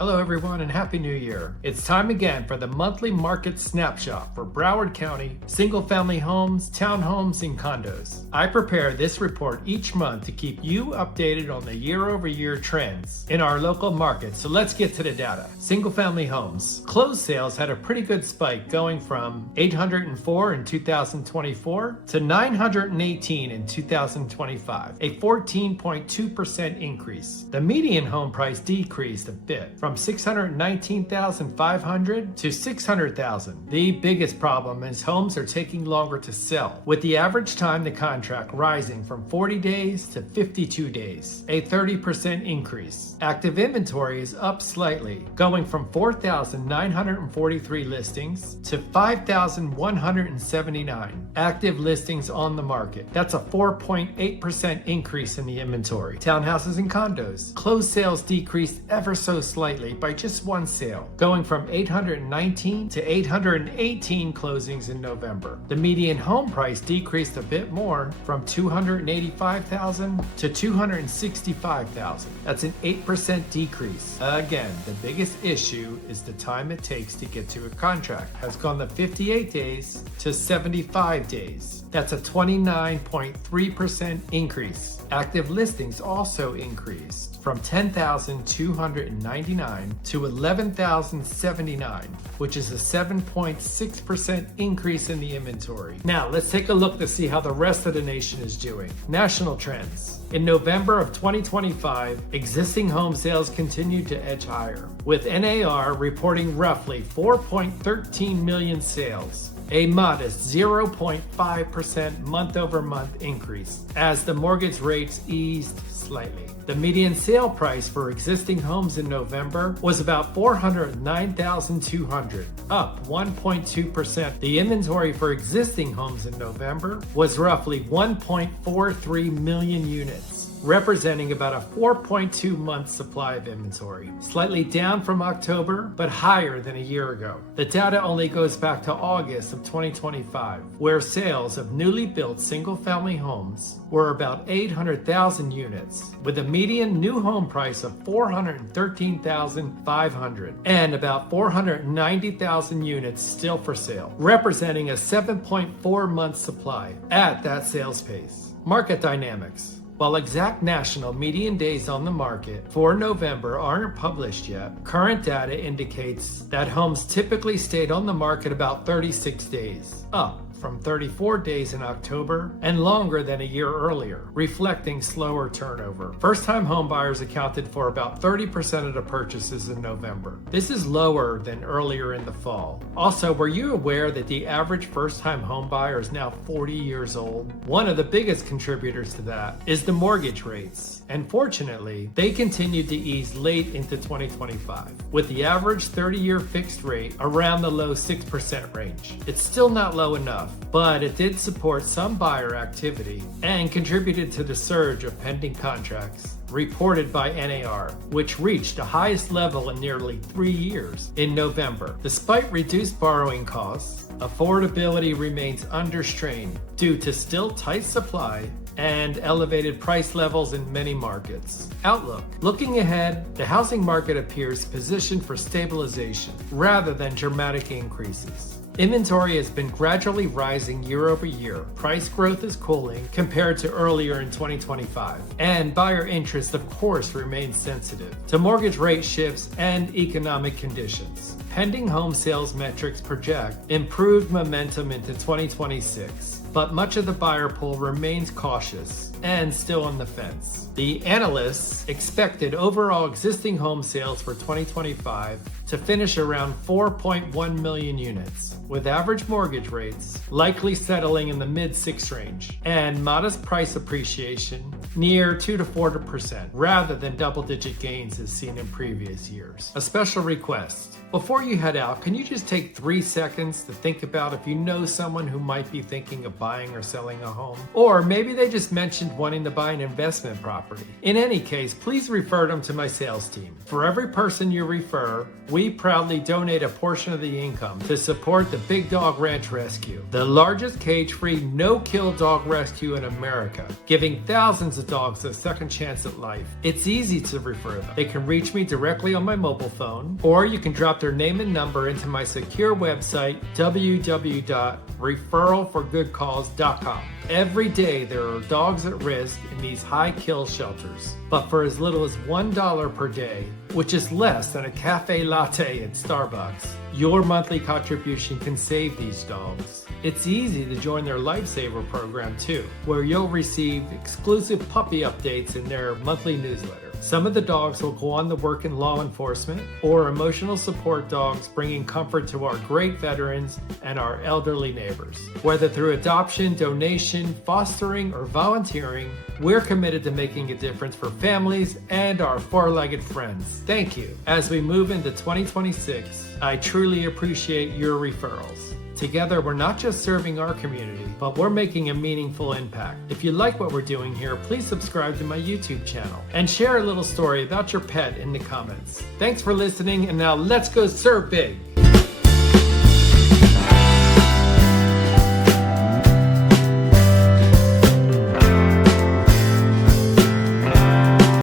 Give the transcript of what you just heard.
Hello everyone and Happy New Year. It's time again for the monthly market snapshot for Broward County, single family homes, townhomes, and condos. I prepare this report each month to keep you updated on the year-over-year trends in our local market. So let's get to the data. Single family homes. Closed sales had a pretty good spike going from 804 in 2024 to 918 in 2025, a 14.2% increase. The median home price decreased a bit from $619,500 to $600,000. The biggest problem is homes are taking longer to sell, with the average time to contract rising from 40 days to 52 days, a 30% increase. Active inventory is up slightly, going from 4,943 listings to 5,179 active listings on the market. That's a 4.8% increase in the inventory. Townhouses and condos. Closed sales decreased ever so slightly by just one sale, going from 819 to 818 closings in November. The median home price decreased a bit more from $285,000 to $265,000. That's an 8% decrease. Again, the biggest issue is the time it takes to get to a contract has gone from 58 days to 75 days. That's a 29.3% increase. Active listings also increased from 10,299 to 11,079, which is a 7.6% increase in the inventory. Now, let's take a look to see how the rest of the nation is doing. National trends. In November of 2025, existing home sales continued to edge higher, with NAR reporting roughly 4.13 million sales, a modest 0.5% month-over-month increase as the mortgage rates eased slightly. The median sale price for existing homes in November was about $409,200, up 1.2%. The inventory for existing homes in November was roughly 1.43 million units, representing about a 4.2 month supply of inventory, slightly down from October, but higher than a year ago. The data only goes back to August of 2025, where sales of newly built single-family homes were about 800,000 units, with a median new home price of $413,500 and about 490,000 units still for sale, representing a 7.4 month supply at that sales pace. Market dynamics. While exact national median days on the market for November aren't published yet, current data indicates that homes typically stayed on the market about 36 days, up from 34 days in October and longer than a year earlier, reflecting slower turnover. First-time home buyers accounted for about 30% of the purchases in November. This is lower than earlier in the fall. Also, were you aware that the average first-time home buyer is now 40 years old? One of the biggest contributors to that is the mortgage rates. And fortunately, they continued to ease late into 2025, with the average 30-year fixed rate around the low 6% range. It's still not low enough, but it did support some buyer activity and contributed to the surge of pending contracts reported by NAR, which reached the highest level in nearly 3 years in November. Despite reduced borrowing costs, affordability remains under strain due to still tight supply and elevated price levels in many markets. Outlook. Looking ahead, the housing market appears positioned for stabilization rather than dramatic increases. Inventory has been gradually rising year over year. Price growth is cooling compared to earlier in 2025. And buyer interest, of course, remains sensitive to mortgage rate shifts and economic conditions. Pending home sales metrics project improved momentum into 2026. But much of the buyer pool remains cautious and still on the fence. The analysts expected overall existing home sales for 2025 to finish around 4.1 million units, with average mortgage rates likely settling in the mid-6 range and modest price appreciation near 2 to 4%, rather than double-digit gains as seen in previous years. A special request. Before you head out, can you just take 3 seconds to think about if you know someone who might be thinking of buying or selling a home? Or maybe they just mentioned mentioned wanting to buy an investment property. In any case, please refer them to my sales team. For every person you refer, we proudly donate a portion of the income to support the Big Dog Ranch Rescue, the largest cage-free, no-kill dog rescue in America, giving thousands of dogs a second chance at life. It's easy to refer them. They can reach me directly on my mobile phone, or you can drop their name and number into my secure website, www.referralforgoodcause.com. Every day there are dogs at risk in these high-kill shelters, but for as little as $1 per day, which is less than a cafe latte at Starbucks, your monthly contribution can save these dogs. It's easy to join their Lifesaver program too, where you'll receive exclusive puppy updates in their monthly newsletter. Some of the dogs will go on to work in law enforcement or emotional support dogs, bringing comfort to our great veterans and our elderly neighbors. Whether through adoption, donation, fostering, or volunteering, we're committed to making a difference for families and our four-legged friends. Thank you. As we move into 2026, I truly appreciate your referrals. Together, we're not just serving our community, but we're making a meaningful impact. If you like what we're doing here, please subscribe to my YouTube channel and share a little story about your pet in the comments. Thanks for listening, and now let's go serve big.